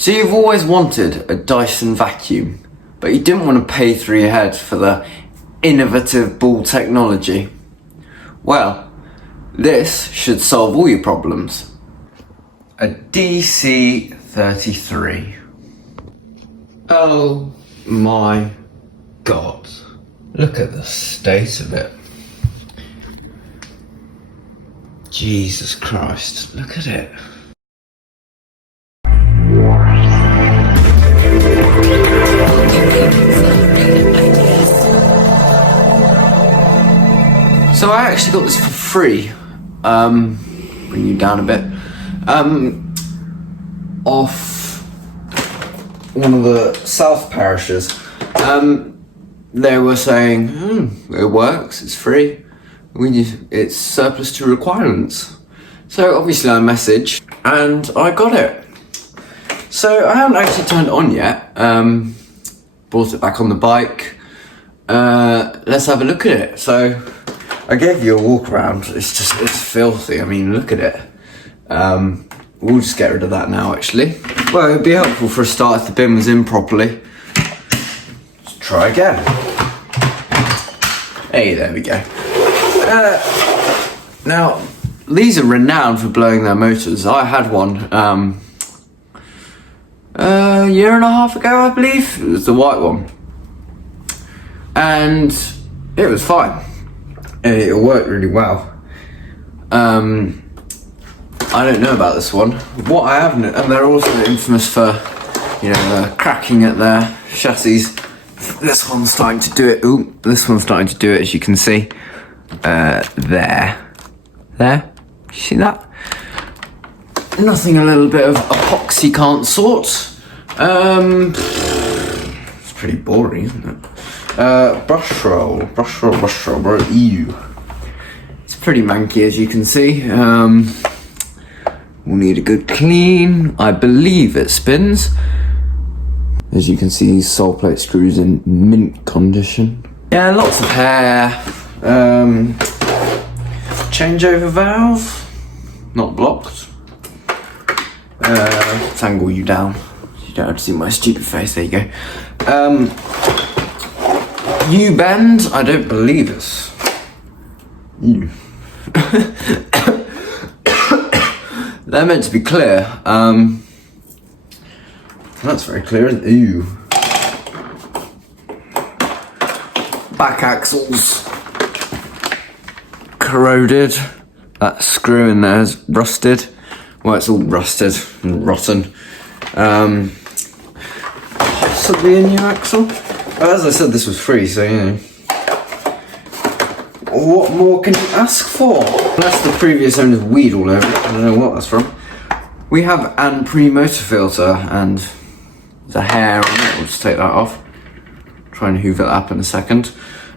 So you've always wanted a Dyson vacuum, but you didn't want to pay through your head for the innovative ball technology. Well, this should solve all your problems. A DC33. Oh my God. Look at the state of it. Jesus Christ, look at it. So I actually got this for free, bring you down a bit, off one of the South parishes. They were saying, it works, it's free, it's surplus to requirements. So obviously I messaged and I got it. So I haven't actually turned it on yet, brought it back on the bike. Let's have a look at it. So I gave you a walk around. It's filthy. I mean, look at it. We'll just get rid of that now, actually. Well, it'd be helpful for a start if the bin was in properly. Let's try again. Hey, there we go. Now, these are renowned for blowing their motors. I had one a year and a half ago, I believe. It was the white one. And it was fine. It worked really well. I don't know about this one. What I have, and they're also infamous for, cracking at their chassis. This one's starting to do it. Ooh, this one's starting to do it, as you can see. There. You see that? Nothing a little bit of epoxy can't sort. It's pretty boring, isn't it? Brush roll, bro, ew. It's pretty manky, as you can see. We'll need a good clean. I believe it spins. As you can see, these sole plate screws in mint condition. Yeah, lots of hair. Changeover valve, not blocked. Let's angle you down. You don't have to see my stupid face, there you go. U-bend, I don't believe it's. They're meant to be clear. That's very clear, isn't it? Ew. Back axles corroded. That screw in there is rusted. Well, it's all rusted and rotten. Possibly a new axle. As I said, this was free, so what more can you ask for? Unless the previous owner's weed all over it. I don't know what that's from. We have an pre-motor filter and the hair on it. We'll just take that off. Try and hoover that up in a second.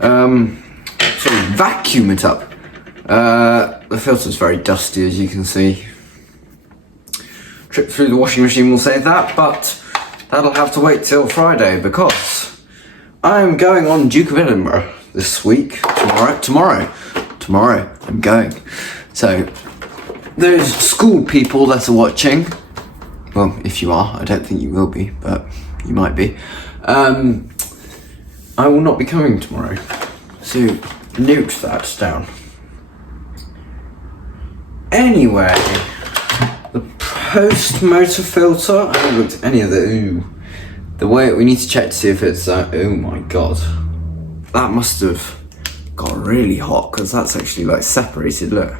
So vacuum it up. The filter's very dusty, as you can see. Trip through the washing machine will save that, but that'll have to wait till Friday because I'm going on Duke of Edinburgh this week. Tomorrow I'm going. So those school people that are watching, well, if you are, I don't think you will be, but you might be. I will not be coming tomorrow. So note that down. Anyway, the post motor filter, I haven't looked at any of the way we need to check to see if it's oh my God, that must have got really hot because that's actually like separated, look,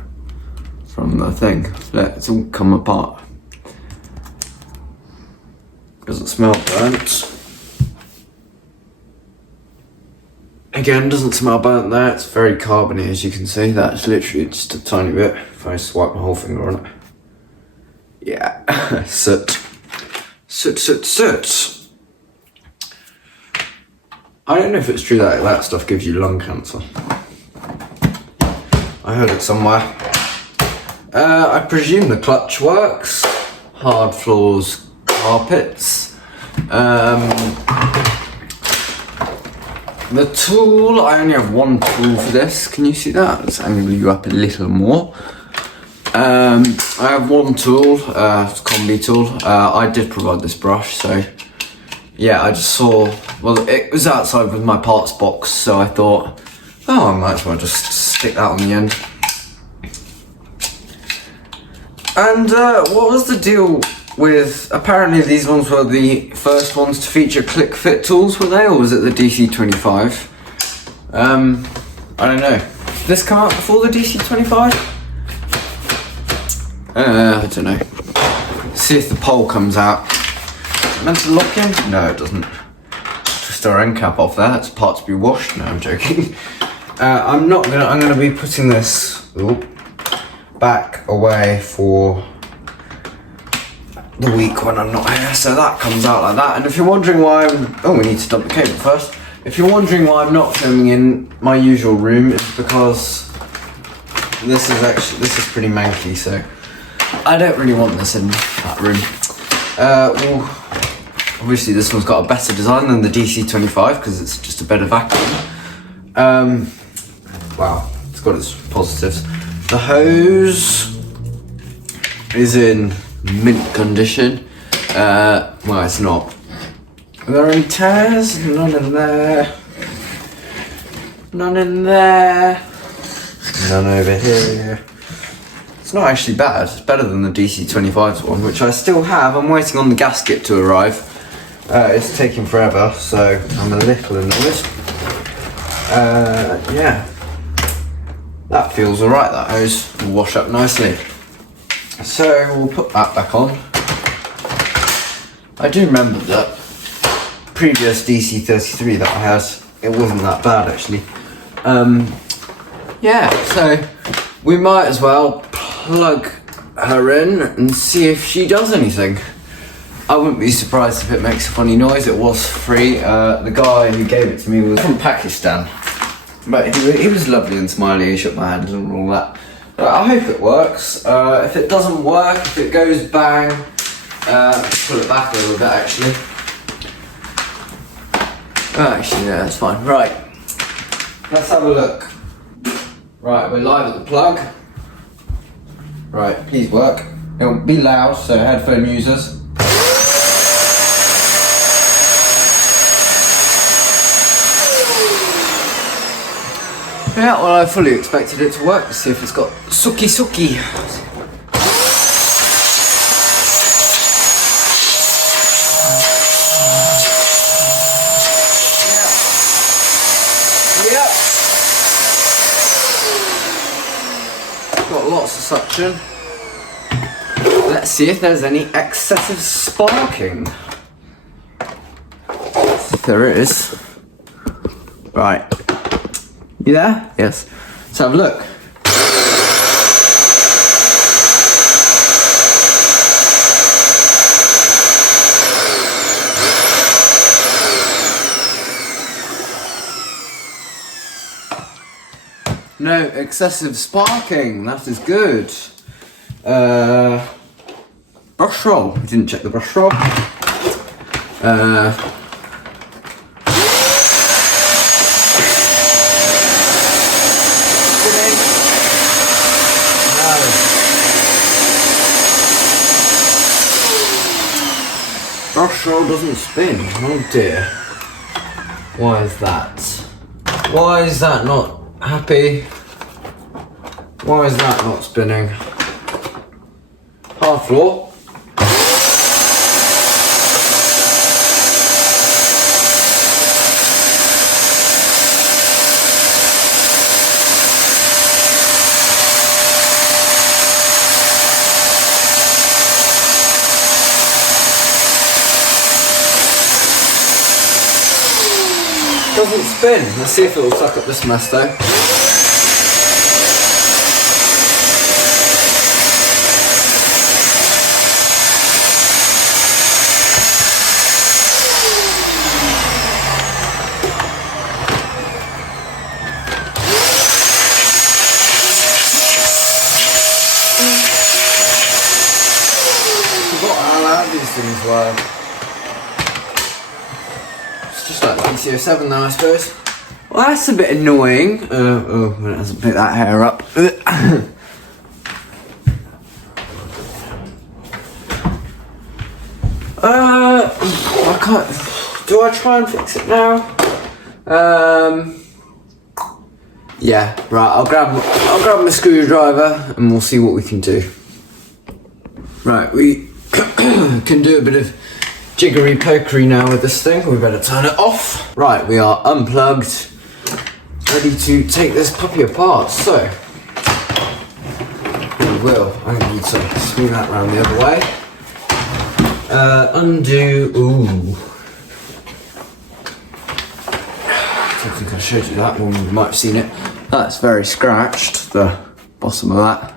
from the thing. Look, it's all come apart. Doesn't smell burnt. Again, doesn't smell burnt there. It's very carbony, as you can see. That's literally just a tiny bit. If I swipe my whole finger on it. Yeah, soot. I don't know if it's true that that stuff gives you lung cancer. I heard it somewhere. I presume the clutch works. Hard floors, carpets. The tool, I only have one tool for this. Can you see that? Let's angle you up a little more. I have one tool, it's called combi tool. I did provide this brush, so yeah, I just saw, well, it was outside with my parts box, so I thought, oh, I might as well just stick that on the end. And what was the deal with, apparently these ones were the first ones to feature click fit tools, were they, or was it the DC33? I don't know. Did this come out before the DC33? I don't know. See if the pole comes out. Is it meant to lock in? No, it doesn't. Twist our end cap off there. That's part to be washed. No, I'm joking. I'm gonna be putting this back away for the week when I'm not here, so that comes out like that. And if you're wondering why we need to dump the cable first. If you're wondering why I'm not filming in my usual room, it's because this is pretty manky, so I don't really want this in that room. Well, obviously this one's got a better design than the DC33 because it's just a better vacuum. Wow, it's got its positives. The hose is in mint condition. Well, it's not. Are there any tears? None in there. None in there. None over here. It's not actually bad. It's better than the DC33's one, which I still have. I'm waiting on the gasket to arrive. It's taking forever, so I'm a little annoyed. Yeah. That feels alright, that hose will wash up nicely. So we'll put that back on. I do remember that previous DC33 that I had, it wasn't that bad actually. Yeah, so we might as well plug her in and see if she does anything. I wouldn't be surprised if it makes a funny noise. It was free. The guy who gave it to me was from Pakistan, but he was lovely and smiley. He shook my hand and all that. But I hope it works. If it doesn't work, if it goes bang, pull it back a little bit actually. Actually, yeah, that's fine. Right, let's have a look. Right, we're live at the plug. Right, please work. It'll be loud, so headphone users. Yeah, well, I fully expected it to work. Let's see if it's got suki. Got lots of suction. Let's see if there's any excessive sparking. If there is. Right. You there? Yes. Let's have a look. No excessive sparking, that is good. Brush roll, we didn't check the brush roll. Brush roll doesn't spin, oh dear. Why is that? Why is that not happy? Why is that not spinning? Half floor. Doesn't spin. Let's see if it will suck up this mess though. Forgot how loud these things were. Just like the DC07 though, I suppose. Well, that's a bit annoying. It hasn't picked that hair up. I can't. Do I try and fix it now? Yeah, right. I'll grab my screwdriver and we'll see what we can do. Right, we can do a bit of jiggery pokery now with this thing. We better turn it off. Right, we are unplugged, ready to take this puppy apart. So we will. I need to swing that around the other way. Undo. Ooh. I don't think I showed you that one. You might have seen it. That's very scratched, the bottom of that.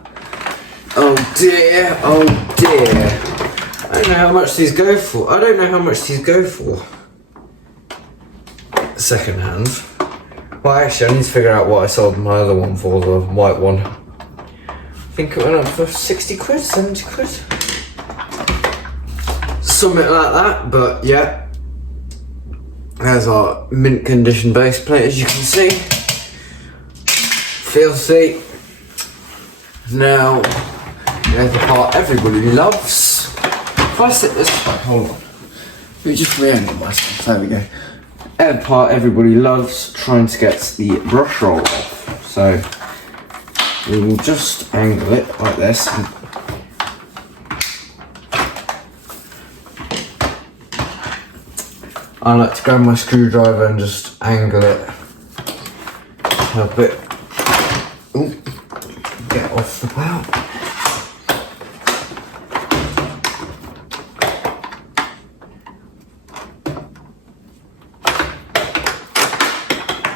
Oh dear, oh dear. I don't know how much these go for. I don't know how much these go for. Second hand. Well, actually, I need to figure out what I sold my other one for, the white one. I think it went up for 60 quid, 70 quid. Something like that, but yeah. There's our mint condition base plate, as you can see. Filthy. Now, there's the part everybody loves. If I sit this way, hold on. Let me just re-angle myself. There we go. The part everybody loves, trying to get the brush roll off. So, we will just angle it like this. I like to grab my screwdriver and just angle it. Help it get off the bout.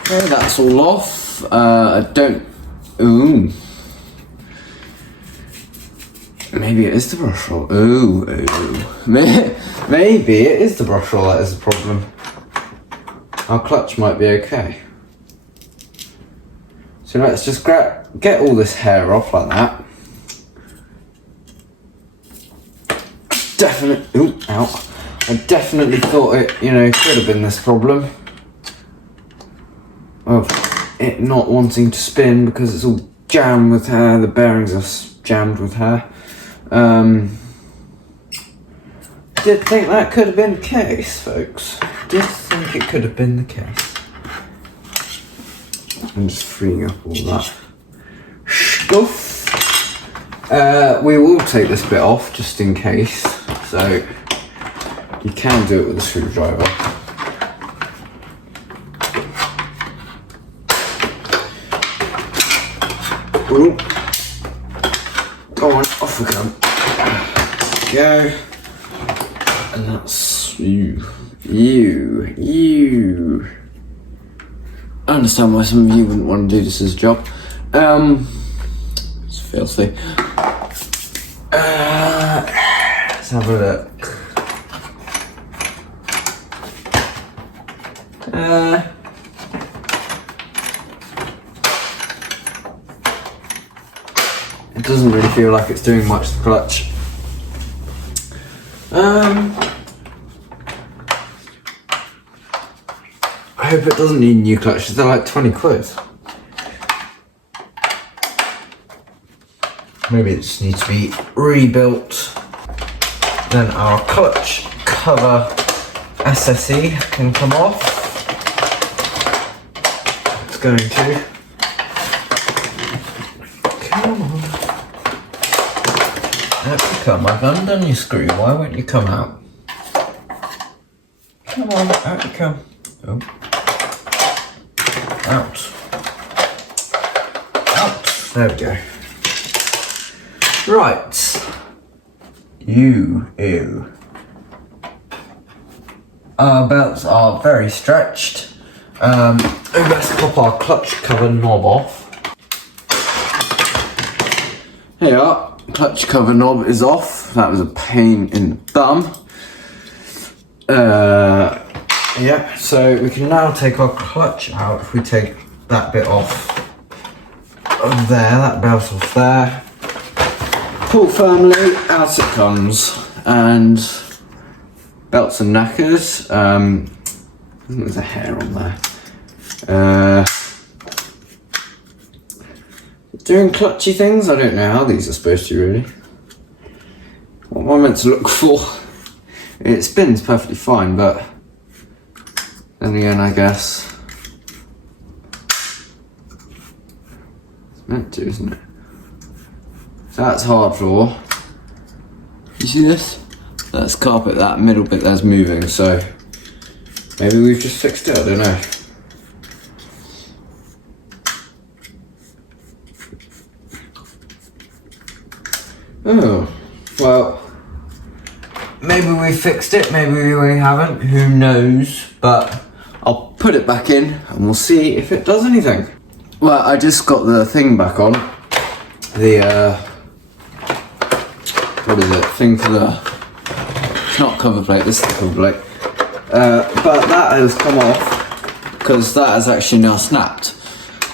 Okay, that's all off. I don't. Ooh. Maybe it is the brush roll. Ooh. Maybe it is the brush roll that is the problem. Our clutch might be okay. So let's just get all this hair off like that. Definitely. Ooh, ow. I definitely thought it, could have been this problem of it not wanting to spin because it's all jammed with hair. The bearings are jammed with hair. Did think that could have been the case, folks. Did think it could have been the case. I'm just freeing up all that stuff. We will take this bit off just in case. So you can do it with a screwdriver. Ooh. Go on, off we come. Go. And that's you. I understand why some of you wouldn't want to do this as a job. It's filthy. Let's have a look. It doesn't really feel like it's doing much to the clutch. I hope it doesn't need new clutches. They're like 20 quid. Maybe it just needs to be rebuilt. Then our clutch cover SSE can come off. It's going to. Come on. Out you come. I've undone your screw. Why won't you come out? Come on, out you come. Oh. Out. Out. There we go. Right. Ew. Our belts are very stretched. Let's pop our clutch cover knob off. Here you are. Clutch cover knob is off. That was a pain in the bum. Yeah, so we can now take our clutch out. If we take that bit off of there, that belt off there, pull firmly, out it comes. And belts and knackers. I think there's a hair on there. Doing clutchy things, I don't know how these are supposed to really. What am I meant to look for? It spins perfectly fine, but then again, I guess it's meant to, isn't it? So that's hard floor. You see this? That's carpet, that middle bit there's moving, so maybe we've just fixed it, I don't know. Oh, well, maybe we fixed it, maybe we haven't, who knows, but I'll put it back in and we'll see if it does anything. Well, I just got the thing back on, the, what is it, thing for the, it's not cover plate, this is the cover plate, but that has come off, because that has actually now snapped.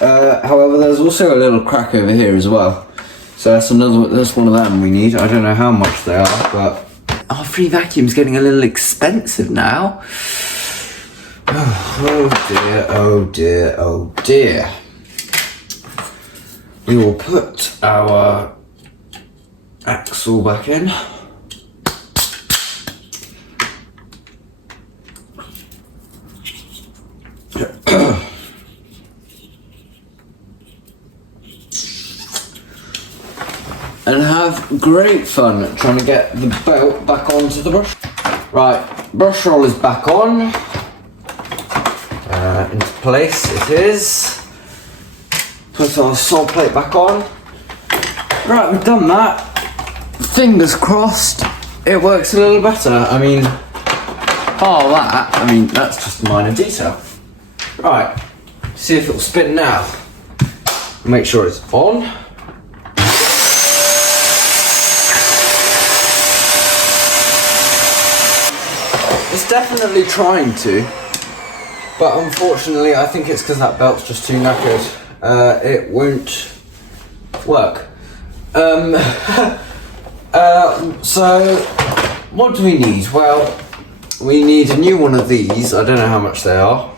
However, there's also a little crack over here as well. So that's one of them we need. I don't know how much they are, but our free vacuum's getting a little expensive now. Oh dear, oh dear, oh dear. We will put our axle back in. And have great fun trying to get the belt back onto the brush. Right, brush roll is back on. Into place it is. Put our sole plate back on. Right, we've done that. Fingers crossed it works a little better. I mean, that's just a minor detail. Right, see if it'll spin now. Make sure it's on. It's definitely trying to, but unfortunately I think it's because that belt's just too knackered. It won't work. So what do we need? Well, we need a new one of these. I don't know how much they are.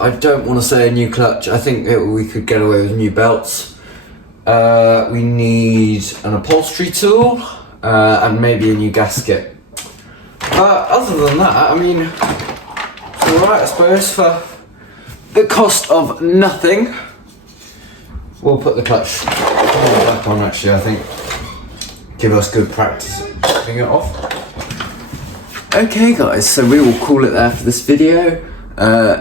I don't want to say a new clutch. I think we could get away with new belts. We need an upholstery tool and maybe a new gasket. But other than that, I mean, it's alright, I suppose, for the cost of nothing. We'll put the clutch back on, actually, I think. Give us good practice at taking it off. Okay guys, so we will call it there for this video.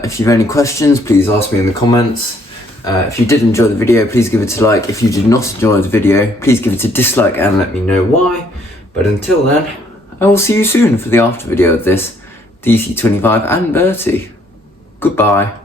If you have any questions, please ask me in the comments. If you did enjoy the video, please give it a like. If you did not enjoy the video, please give it a dislike and let me know why. But until then, I will see you soon for the after video of this DC33 and Bertie. Goodbye.